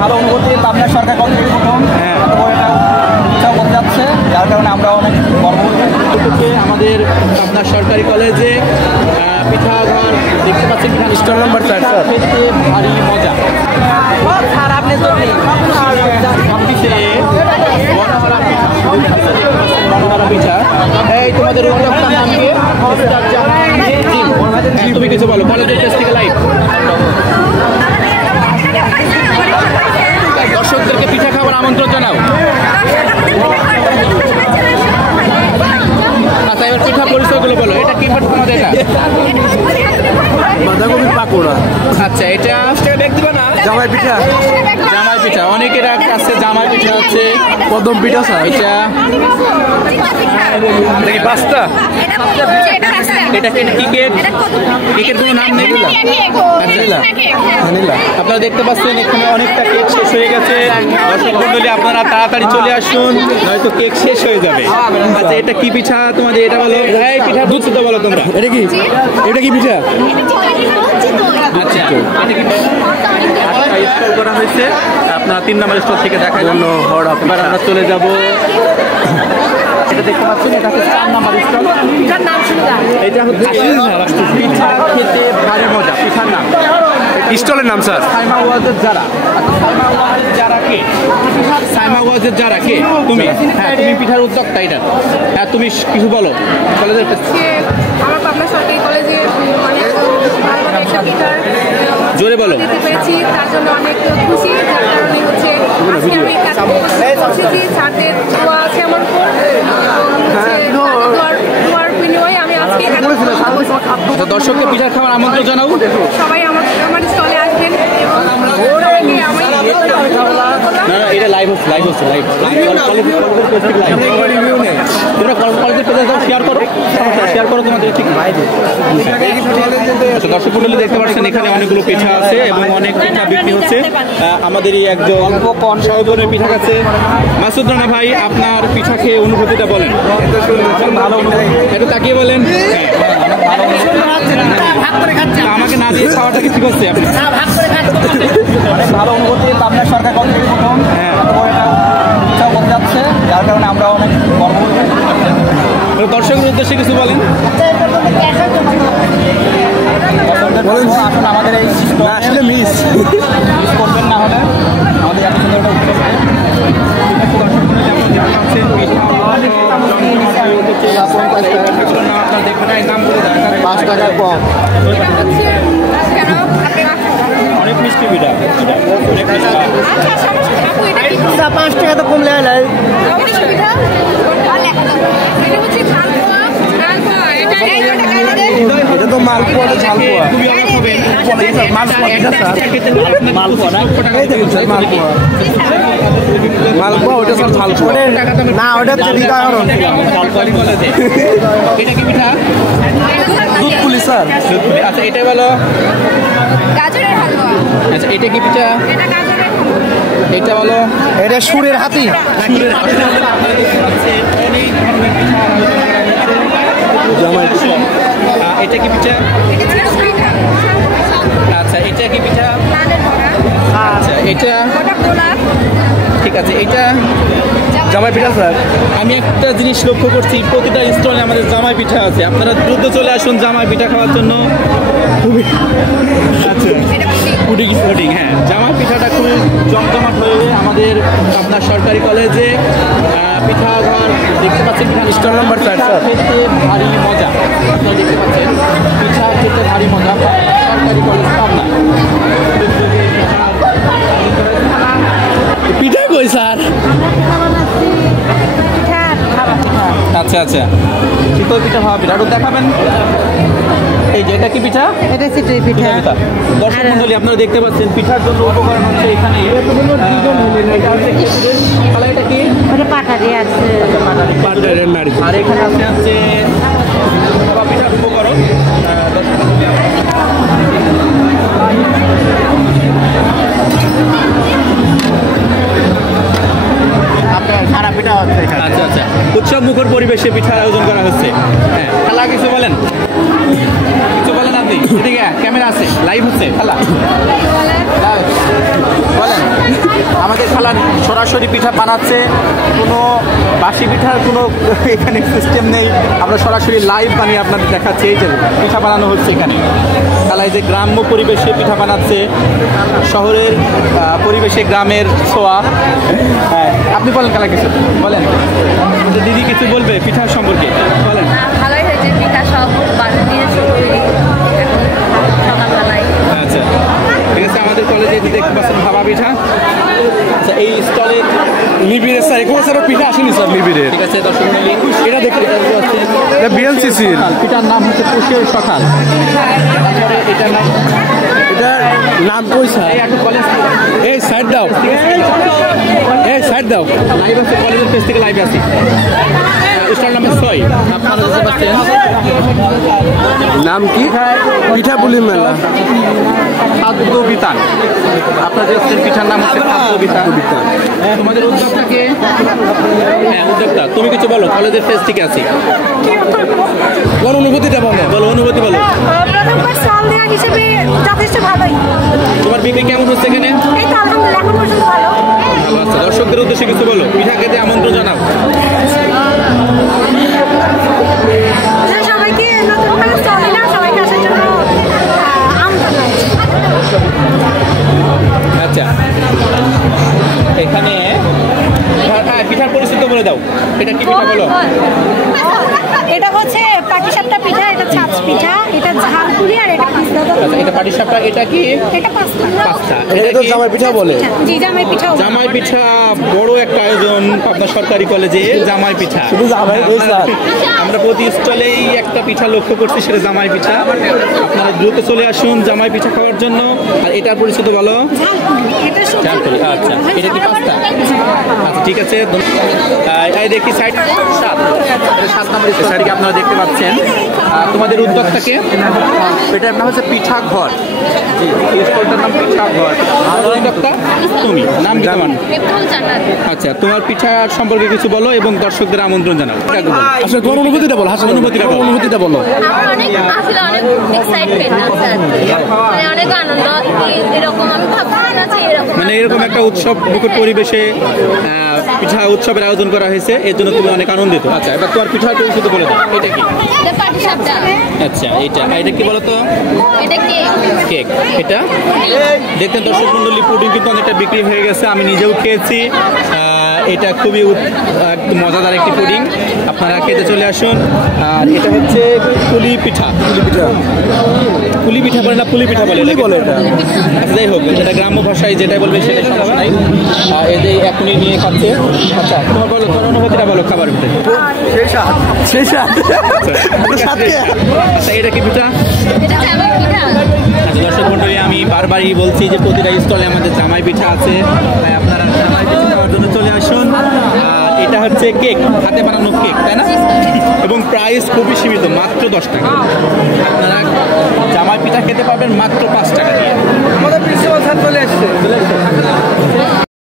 ভালো অনুভূতি। পাবনা সরকার কলেজে প্রথম এটা উৎসাহ করতে যাচ্ছে, যার কারণে আমরা অনেক গর্ববোধ হচ্ছে আমাদের পাবনা সরকারি কলেজে পিঠাঘর দেখতে পাচ্ছেন, স্টল নাম্বার 4 স্যার। খেতে ভারী মজা। স্যার আপনি তো বনমারা পিঠা। এই তোমাদের উদ্যোক্তার নাম কি? তুমি কিছু বলো কলেজের কাছ থেকে লাইভ। দর্শকদেরকে পিঠা খাবার আমন্ত্রণ জানাও। আচ্ছা এবার পিঠা পরিচয়গুলো বলো। এটা কি পিঠা তোমাদের? এটা বাঁধাকপি পাকোড়া। আচ্ছা এটা জামাই পিঠা। জামাই পিঠা অনেকের আছে, জামাই পিঠা হচ্ছে কদম পিঠা স্যার। এটা পাস্তা। এটা কি কেক? কেকের কোনো নাম নেই। আপনারা দেখতে পাচ্ছেন এখানে অনেকটা কেক শেষ হয়ে গেছে। দর্শক মন্ডলী আপনারা তাড়াতাড়ি চলে আসুন, নয়তো কেক শেষ হয়ে যাবে। আচ্ছা এটা কি পিঠা তোমাদের? এটা বলো। এই পিঠা দুধ শুদ্ধ বলো তোমরা। এটা কি পিঠা? আচ্ছা স্টল করা হয়েছে, আপনার 3 নম্বর স্টল থেকে দেখার জন্য এবার আমরা চলে যাব। এটা দেখতে পাচ্ছেন, এটা হচ্ছে 4 নম্বর স্টল। এটা হচ্ছে পিঠা খেতে ভারী মজা। পিঠার নাম, স্টলের নাম স্যার সাইমা ওয়াজের যারা। যারা কে? সাইমা ওয়াজের যারা কে? তুমি? হ্যাঁ তুমি পিঠার উদ্যোক্তা এটা। হ্যাঁ তুমি কিছু বলো কলেজের। আমার পাবনা সরকারি কলেজে অনেক ভালো একটা পিঠার জোরে বলো। দিতে পেরেছি, তার জন্য অনেক খুশি। যার কারণে হচ্ছে আজকে আমি পৌঁছেছি। স্যারদের দোয়া আছে আমার উপর, দোয়ার বিনিময়ে আমি আজকে দর্শককে পিঠার খাবার আমন্ত্রণ জানাবো। সবাই আমার স্টলে আসবেন এবং না এটা লাইভ হচ্ছে, তোমরা কলেজের পেজে যাও, শেয়ার করো তোমাদের ঠিক। দর্শক মন্ডলী দেখতে পাচ্ছেন এখানে অনেকগুলো পিঠা আছে এবং অনেক পিঠা বিক্রি হচ্ছে। আমাদের এই একজন সহকর্মীর পিঠা কাছে মাসুদ রানা ভাই, আপনার পিঠা খেয়ে অনুভূতিটা বলেন। একটু তাকিয়ে বলেন। আমাকে না দিয়ে খাওয়াটা কি ঠিক হচ্ছে? আপনি অনেক ভালো অনুভূতি। পাবনা সরকার কলেজে প্রথম এটা উৎসাহ করতে যাচ্ছে, যার কারণে আমরা অনেক গর্ববোধ। দর্শকের উদ্দেশ্যে কিছু বলেন। আসুন আমাদের এই আসলে মিস করবেন না হলে আমাদের এত সুন্দর একটা উৎসব। $5 টাকা কম। অনেক মিষ্টি পিঠা। 5 টাকা তো কমলে হয়। এটা তো মালপোয়া, ঝালপোয়া। খুবই অবাক হবেন। মালপোয়া ওটা স্যার ঝালপোয়া না, ওটা হচ্ছে হৃদয়হরণ। এটা কি পিঠা? দুধপুলি স্যার। আচ্ছা এটা বলো। গাজরের হালুয়া। আচ্ছা এটা কি পিঠা? এটা বলো। এটা সুরের হাতি। জামাই পিঠা। এটা কি পিঠা? আচ্ছা এটা কি পিঠা? আচ্ছা এটা ঠিক আছে। এটা জামাই পিঠা স্যার। আমি একটা জিনিস লক্ষ্য করছি, প্রতিটা স্টলে আমাদের জামাই পিঠা আছে। আপনারা দ্রুত চলে আসুন জামাই পিঠা খাওয়ার জন্য। খুবই আচ্ছা পুডিং। হ্যাঁ জামাই পিঠাটা খুবই জমজমাট হয়ে আমাদের আপনার সরকারি কলেজে পিঠাঘর দেখতে পাচ্ছেন। Stall number 4 sir. খেতে ভারী মজা। আপনারা দেখতে পাচ্ছেন পিঠা খেতে ভারী মজা। সরকারি কলেজ পাবনা। পিঠা কই স্যার? আচ্ছা শীতল পিঠা হওয়া পিঠা দেখাবেন। এই যে এটা কি পিঠা? এটা চিতই পিঠা। দর্শক মন্ডলী আপনারা দেখতে পাচ্ছেন পিঠার জন্য উপকরণ হচ্ছে এখানে। এটা কি? ওটা পাটারি আছে। আর এখানে আছে পিঠার উপকরণ। আচ্ছা উৎসব মুখর পরিবেশে পিঠার আয়োজন করা হচ্ছে। হ্যাঁ খেলা কিছু বলেন আপনি? এদিকে হ্যাঁ ক্যামেরা আছে, লাইভ হচ্ছে খালা। বলেন, আমাদের খালার সরাসরি পিঠা বানাচ্ছে, কোনো বাসি পিঠার কোনো এখানে সিস্টেম নেই, আমরা সরাসরি লাইভ বানিয়ে আপনাদের দেখাচ্ছি। এই যে পিঠা বানানো হচ্ছে এখানে, খালায় যে গ্রাম্য পরিবেশে পিঠা বানাচ্ছে, শহরের পরিবেশে গ্রামের ছোঁয়া। হ্যাঁ, আপনি বলেন খালা কিছু বলেন, দিদি কিছু বলবে পিঠার সম্পর্কে বলেন। ভালোই হয়েছে, পিঠা সব বানিয়ে সকালবেলায়। আচ্ছা ঠিক আছে, আমাদের কলেজে দেখতে পাচ্ছেন ভাবা পিঠা। আচ্ছা, এই স্টলে নিবিড়ের স্যার এখানে স্যার পিঠা আসেনি স্যার নিবিড়ের। ঠিক আছে দর্শক মণ্ডলী, এটা দেখতে বিএলসিসির পিঠার নাম হচ্ছে পুষের সকাল। তারপরে এটার নাম, এটার নাম কই স্যার? এই একটু কলেজ এই সাইড দাও, এই সাইড দাও। লাইভ আছে, কলেজের পেজ থেকে লাইভ আছে। স্টল নাম্বার 6 আপনারা দেখতে পাচ্ছেন। নাম কি? পিঠা পুলি মেলা, খাদ্য বিতান। আপনাদের হচ্ছে পিঠার নাম হচ্ছে খাদ্য বিতান। তোমাদের উদ্যোক্তাকে, হ্যাঁ উদ্যোক্তা, তুমি কিছু বলো, কলেজের পেজ থেকে আছি, বলো অনুভূতিটা বলো। বলো অনুভূতি বলো। প্রথমবার স্টল দেওয়া হিসেবে যথেষ্ট ভালোই। তোমার বিক্রি কেমন হচ্ছে এখানে? এই তো আলহামদুলিল্লাহ এখন পর্যন্ত ভালো। ভালো। আচ্ছা, দর্শকদের উদ্দেশ্যে কিছু বলো, পিঠা খেতে আমন্ত্রণ জানাও। সবাইকে নতুন করে স্টল দিলাম, সবাইকে আসার জন্য আমন্ত্রণ। আচ্ছা, এখানে হ্যাঁ পিঠার পরিচিত বলে দাও, এটা কি পিঠা বলো। এটা হচ্ছে পাটিসাপটা পিঠা, এটা ছাঁচ পিঠা, এটা ঝালপুরি, আর এটা পাস্তা। আচ্ছা, এটা পাটিসাপটা, এটা কি এটা পাস্তা। পাস্তা। এটা তো জামাই পিঠা বলে। জি, জামাই পিঠা। জামাই পিঠা বড় একটা আয়োজন পাবনা সরকারি কলেজে, জামাই পিঠা। শুধু জামাই ওই স্যার। আমরা প্রতি স্টলেই একটা পিঠা লক্ষ্য করছি, সেটা জামাই পিঠা। আপনারা দ্রুত চলে আসুন জামাই পিঠা খাওয়ার জন্য। আর এটার পরিচিত বলো। এটা ঝালপুরি। আচ্ছা, এটা কি পাস্তা? আচ্ছা ঠিক আছে, এই দেখি সাইড 7 নম্বর স্টলটিকে আপনারা দেখতে পাচ্ছেন। তোমাদের উদ্যোক্তাকে, এটার নাম হচ্ছে পিঠা ঘর। জি, এই স্টলটার নাম পিঠা ঘর। আর উদ্যোক্তা তুমি, নাম কি তোমার? আচ্ছা, তোমার পিঠা সম্পর্কে কিছু বলো এবং দর্শকদের আমন্ত্রণ জানাও। আসলে তোমার অনুভূতিটা বলো, হাসান অনুভূতিটা বলো, অনুভূতিটা বলো। আমার আসলে অনেক এক্সাইটমেন্ট আছে, মানে অনেক আনন্দ। এরকম আমি ভাবছি না যে এরকম, মানে এরকম একটা উৎসব মুখর পরিবেশে পিঠা উৎসবের আয়োজন করা হয়েছে, এর জন্য তুমি অনেক আনন্দিত। আচ্ছা, এবার তোমার পিঠার পরিচিত বলে দাও, এটা কি? এটা পাটিসাপটা। আচ্ছা, এটা কি বলো তো? এটা কেক। কেক। এটা দেখতেন দর্শক মন্ডলী, পুডিং কিন্তু অনেকটা বিক্রি হয়ে গেছে, আমি নিজেও খেয়েছি। এটা খুবই একদম মজাদার একটি পুডিং, আপনারা খেতে চলে আসুন। আর এটা হচ্ছে পুলি পিঠা। পুলি পিঠা বলে না পুলি পিঠা বলে? বলে এটা। আচ্ছা, যাই হোক, এটা গ্রাম্য ভাষায় যেটাই বলবে সেটাই সমস্যা নাই। এই যে এখনই নিয়ে খাচ্ছে। আচ্ছা, তোমার বলো, তোমার অনুভূতিটা বলো খাবার ভিতরে। সেই সাথ আচ্ছা, এটা কি পিঠা? এটা জামাই পিঠা। আচ্ছা দর্শক মন্ডলী, আমি বারবারই বলছি যে প্রতিটা স্টলে আমাদের জামাই পিঠা আছে, তাই আপনারা জামাই পিঠা খাওয়ার জন্য চলে আসুন। আর এটা হচ্ছে কেক, হাতে বানানো কেক, তাই না? এবং প্রাইস খুবই সীমিত, মাত্র 10 টাকা। আপনারা জামাই পিঠা খেতে পারবেন মাত্র 5 টাকা দিয়ে। আমাদের প্রিন্সিপাল স্যার চলে এসছে।